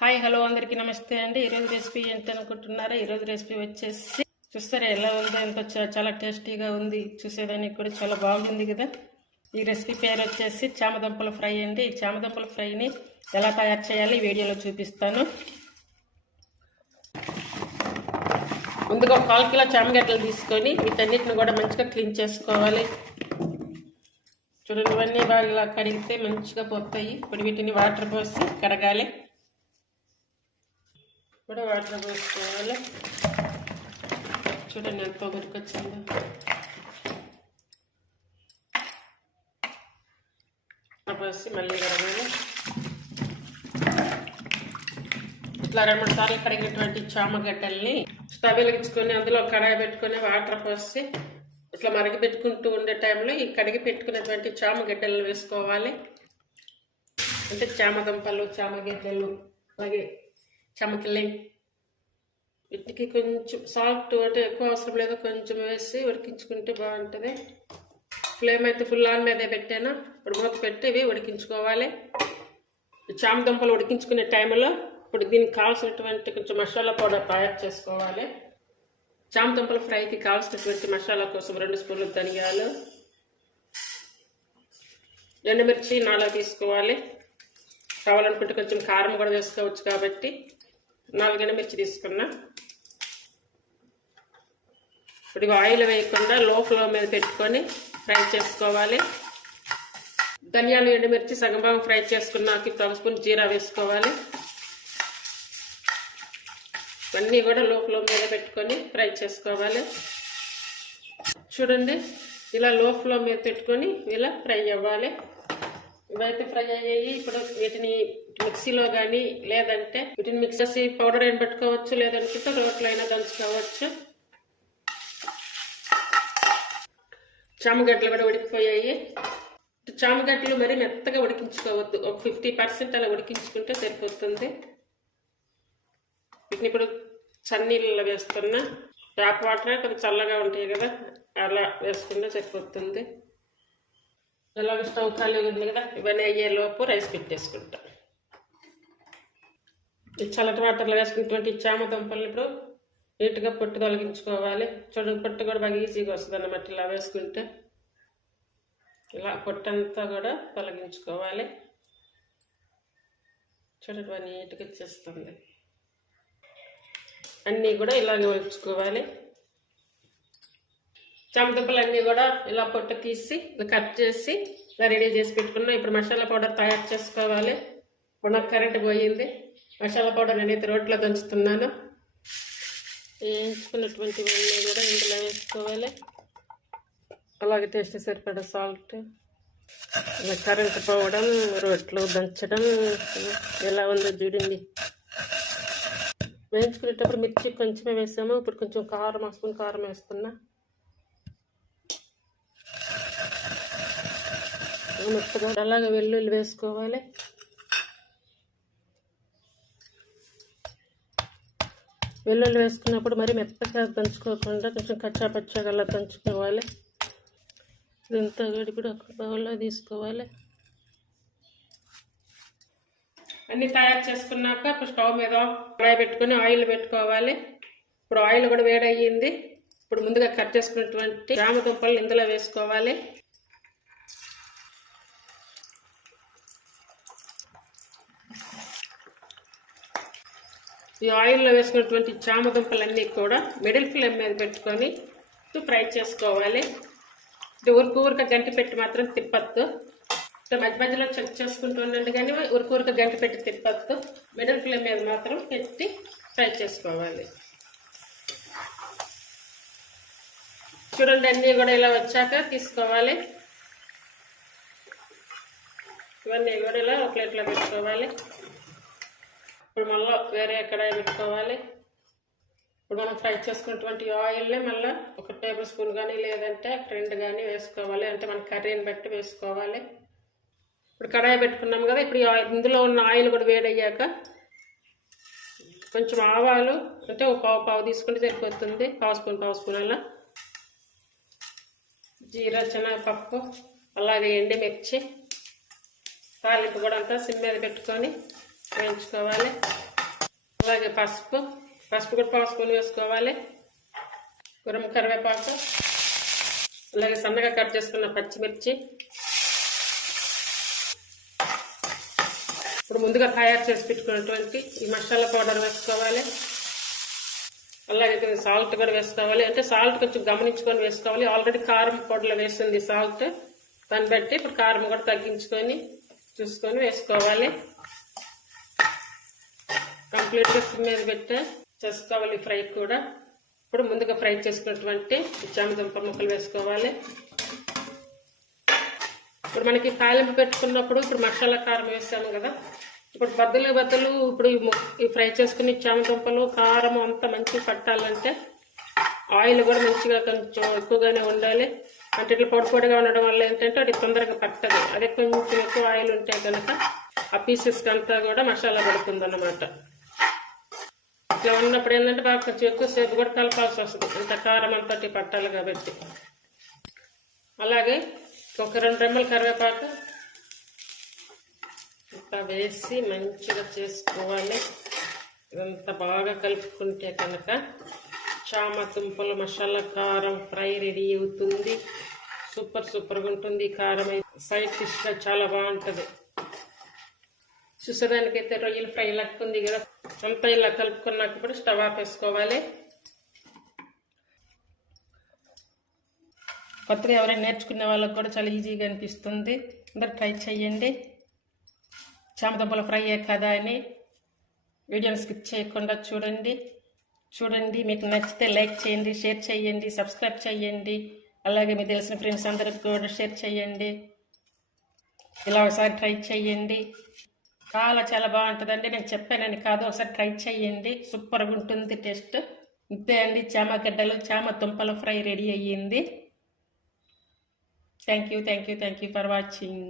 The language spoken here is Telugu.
హాయ్ హలో అందరికీ నమస్తే అండి. ఈరోజు రెసిపీ ఎంత అనుకుంటున్నారా? ఈరోజు రెసిపీ వచ్చేసి చూస్తారా ఎలా ఉందో? ఎంత చాలా టేస్టీగా ఉంది. చూసేదానికి కూడా చాలా బాగుంది కదా. ఈ రెసిపీ పేరు వచ్చేసి చామదంపల ఫ్రై అండి. ఈ చామదంపల ఫ్రైని ఎలా తయారు చేయాలి వీడియోలో చూపిస్తాను. ముందుగా ఒక కాల్ కిలో చామగడ్డలు తీసుకొని వీటన్నిటిని కూడా మంచిగా క్లీన్ చేసుకోవాలి. చూడండి ఇవన్నీ బాగా ఇలా కడిగితే మంచిగా పోతాయి. ఇప్పుడు వీటిని వాటర్ పోసి కడగాలి. కూడా వాటర్ పోసుకోవాలి. చూడండి ఎంత ఉరికొచ్చిందో పోసి మళ్ళీ కడగాలి ఇట్లా రెండు మూడు సార్లు కడిగినటువంటి చామగడ్డల్ని స్టవ్ వెలిగించుకొని అందులో కడాయి పెట్టుకొని వాటర్ పోసి ఇట్లా మరగి పెట్టుకుంటూ ఉండే టైంలో ఈ కడిగి పెట్టుకున్నటువంటి చామగడ్డలను వేసుకోవాలి. అంటే చామదుంపలు చామగడ్డలు అలాగే చమకలి వీటికి కొంచెం సాల్ట్ అంటే ఎక్కువ అవసరం లేదు కొంచెం వేసి ఉడికించుకుంటే బాగుంటుంది. ఫ్లేమ్ అయితే ఫుల్ ఆన్ మీదే పెట్టాను. ఇప్పుడు మూత పెట్టి ఇవి ఉడికించుకోవాలి. చామ దుంపలు ఉడికించుకునే టైంలో ఇప్పుడు దీనికి కావాల్సినటువంటి కొంచెం మసాలా పౌడర్ తయారు చేసుకోవాలి. చామదుంపల ఫ్రైకి కావాల్సినటువంటి మసాలా కోసం రెండు స్పూన్లు ధనియాలు ఎండుమిర్చి నాలుగు తీసుకోవాలి. కావాలనుకుంటే కొంచెం కారం కూడా వేసుకోవచ్చు కాబట్టి నాలుగు మిర్చి తీసుకున్నా. ఇప్పుడు ఆయిల్ వేయకుండా లో ఫ్లో మీద పెట్టుకొని ఫ్రై చేసుకోవాలి. ధనియాలు ఎండుమిర్చి సగం భాగం ఫ్రై చేసుకున్నాక ఒక స్పూన్ జీరా వేసుకోవాలి. ఇవన్నీ కూడా లో ఫ్లో మీద పెట్టుకొని ఫ్రై చేసుకోవాలి. చూడండి ఇలా లో ఫ్లో మీద పెట్టుకొని ఇలా ఫ్రై అవ్వాలి. ఇవైతే ఫ్రై అయ్యాయి. ఇప్పుడు వీటిని మిక్సీలో కానీ లేదంటే వీటిని మిక్స్ చేసి పౌడర్ అయిన పెట్టుకోవచ్చు లేదనుకుంటే రోట్లో అయినా దంచుకోవచ్చు. చామగడ్డలు కూడా ఉడికిపోయాయి. చామగడ్డలు మరి మెత్తగా ఉడికించుకోవద్దు. ఒక ఫిఫ్టీ పర్సెంట్ అలా ఉడికించుకుంటే సరిపోతుంది. వీటిని ఇప్పుడు చన్నీళ్ళలో వేస్తున్నా. ట్యాప్ వాటర్ కొంచెం చల్లగా ఉంటాయి కదా అలా వేసుకుంటే సరిపోతుంది. ఎలాగ స్టవ్ ఖాళీ ఉంది కదా ఇవన్నీ అయ్యే లోపు రైస్ పెట్టేసుకుంటాం. చల్లటి వాటర్లో వేసుకున్నటువంటి చామ దుంపల్ని ఇప్పుడు. నీట్గా పొట్టు తొలగించుకోవాలి. చూడండి పొట్టు కూడా బాగా ఈజీగా వస్తుంది అన్నమాట ఇలా వేసుకుంటే. ఇలా పొట్టంతా కూడా తొలగించుకోవాలి. చూడండి బాగా నీట్గా వచ్చేస్తుంది. అన్నీ కూడా ఇలాగే ఒలుచుకోవాలి చామదుంపలు అన్నీ కూడా ఇలా పొట్టు తీసి కట్ చేసి ఇలా రెడీ చేసి పెట్టుకున్నాం. ఇప్పుడు మసాలా పౌడర్ తయారు చేసుకోవాలి. ఇప్పుడు నాకు కరెంట్ పోయింది. మసాలా పౌడర్ నేనైతే రోట్లో దంచుతున్నాను. వేయించుకున్నటువంటివన్నీ కూడా ఇందులో వేసుకోవాలి. అలాగే టేస్ట్ సరిపడా సాల్ట్ ఇలా కరెంట్ పోవడం రోట్లో దంచడం ఎలా ఉందో చూడండి. వేయించుకునేటప్పుడు మిర్చి కొంచెమే వేసాము. ఇప్పుడు కొంచెం కారం స్పూన్ కారం వేస్తున్నా. మెత్తగా అలాగే వెల్లుల్లి వేసుకోవాలి. వెల్లుల్లి వేసుకున్నప్పుడు మరి మెత్తగా దంచుకోకుండా కొంచెం కచ్చా పచ్చగా దంచుకోవాలి. ఇదంతా కూడా ఇప్పుడు ఒక బౌల్లో తీసుకోవాలి. అన్నీ తయారు చేసుకున్నాక ఇప్పుడు స్టవ్ మీద కడాయి పెట్టుకొని ఆయిల్ పెట్టుకోవాలి. ఇప్పుడు ఆయిల్ కూడా వేడయ్యింది. ఇప్పుడు ముందుగా కట్ చేసుకున్నటువంటి రామదుంపలు ఇందులో వేసుకోవాలి. ఈ ఆయిల్లో వేసుకున్నటువంటి చామ దుంపలన్నీ కూడా మిడిల్ ఫ్లేమ్ మీద పెట్టుకొని ఫ్రై చేసుకోవాలి. ఇది ఉరుకు ఊరిక గంటి పెట్టి మాత్రం తిప్పద్దు. ఇట్లా మధ్య మధ్యలో చెక్ చేసుకుంటూ ఉండండి కానీ ఉరుకు ఊరిక గంటి పెట్టి తిప్పొద్దు. మిడిల్ ఫ్లేమ్ మీద మాత్రం పెట్టి ఫ్రై చేసుకోవాలి. చూడండి అన్నీ కూడా ఇలా వచ్చాక తీసుకోవాలి. ఇవన్నీ కూడా ఇలా ఒక ప్లేట్లో పెట్టుకోవాలి. ఇప్పుడు మళ్ళీ వేరే కడాయి పెట్టుకోవాలి. ఇప్పుడు మనం ఫ్రై చేసుకున్నటువంటి ఆయిల్ని మళ్ళీ ఒక టేబుల్ స్పూన్ కానీ లేదంటే రెండు కానీ వేసుకోవాలి. అంటే మన కర్రీని బట్టి వేసుకోవాలి. ఇప్పుడు కడాయి పెట్టుకున్నాం కదా ఇప్పుడు ఈ ఆయిల్ ఇందులో ఉన్న ఆయిల్ కూడా వేడయ్యాక కొంచెం ఆవాలు అంటే ఒక పావు పావు తీసుకుంటే సరిపోతుంది. పావు స్పూన్ పావు స్పూన్ అలా. జీరా శనగపప్పు అలాగే ఎండుమిర్చి తాలింపు కూడా అంతా సిమ్ మీద పెట్టుకొని వేయించుకోవాలి. అలాగే పసుపు పసుపు కూడా పావు స్పూన్ వేసుకోవాలి. గురం కరివేపాకు అలాగే సన్నగా కట్ చేసుకున్న పచ్చిమిర్చి. ఇప్పుడు ముందుగా తయారు చేసి పెట్టుకున్నటువంటి ఈ మసాలా పౌడర్ వేసుకోవాలి. అలాగే సాల్ట్ కూడా వేసుకోవాలి. అంటే సాల్ట్ కొంచెం గమనించుకొని వేసుకోవాలి. ఆల్రెడీ కారం పౌడర్లో వేసింది సాల్ట్. దాన్ని బట్టి ఇప్పుడు కారం కూడా తగ్గించుకొని చూసుకొని వేసుకోవాలి. కంప్లీట్గా సిమ్ మీద పెట్టే. చేసుకోవాలి ఫ్రై కూడా. ఇప్పుడు ముందుగా ఫ్రై చేసుకున్నటువంటి చామదుంప ముక్కలు వేసుకోవాలి. ఇప్పుడు మనకి తాలింపు పెట్టుకున్నప్పుడు ఇప్పుడు మసాలా కారం వేసాము కదా. ఇప్పుడు బద్దలు బద్దలు ఇప్పుడు ఈ ఫ్రై చేసుకుని చామదుంపలు కారం అంతా మంచిగా పట్టాలంటే ఆయిల్ కూడా మంచిగా కొంచెం ఎక్కువగానే ఉండాలి. అంటే ఇట్లా పొడి పొడిగా ఉండడం వల్ల ఏంటంటే అది తొందరగా పట్టదు. అదే కొంచెం ఎక్కువ ఆయిల్ ఉంటే కనుక ఆ పీసెస్కి అంతా కూడా మసాలా పడుతుంది అన్నమాట ఇట్లా ఉన్నప్పుడు ఏంటంటే బాగా కొంచెం ఎక్కువసేపు కూడా కలపాల్సి వస్తుంది. ఇంత కారం అంతటి పట్టాలి కాబట్టి. అలాగే ఒక రెండు రెమ్మలు కరివేపాకు ఇట్లా వేసి మంచిగా చేసుకోవాలి. ఇదంతా బాగా కలుపుకుంటే కనుక చామ దుంపలు మసాలా కారం ఫ్రై రెడీ అవుతుంది. సూపర్ సూపర్గా ఉంటుంది కారం. అయితే సైడ్ డిష్గా చాలా బాగుంటుంది. చూసేదానికైతే రొయ్యలు ఫ్రై లక్కుంది ఉంది కదా. అంతా ఇలా కలుపుకున్నాక కూడా స్టవ్ ఆపేసుకోవాలి. కొత్తగా ఎవరైనా నేర్చుకునే వాళ్ళకి కూడా చాలా ఈజీగా అనిపిస్తుంది. అందరు ట్రై చేయండి. చామదుంపల ఫ్రై కదా అని వీడియోని స్కిప్ చేయకుండా చూడండి. చూడండి మీకు నచ్చితే లైక్ చేయండి షేర్ చేయండి సబ్స్క్రైబ్ చేయండి. అలాగే మీకు తెలిసిన ఫ్రెండ్స్ అందరికి కూడా షేర్ చేయండి. ఇలా ఒకసారి ట్రై చేయండి. చాలా చాలా బాగుంటుందండి. నేను చెప్పానని కాదు. ఒకసారి ట్రై చేయండి సూపర్గా ఉంటుంది టేస్ట్. ఇంతే అండి. చామగడ్డలు చామ తుంపల ఫ్రై రెడీ అయ్యింది. Thank you thank you thank you for watching.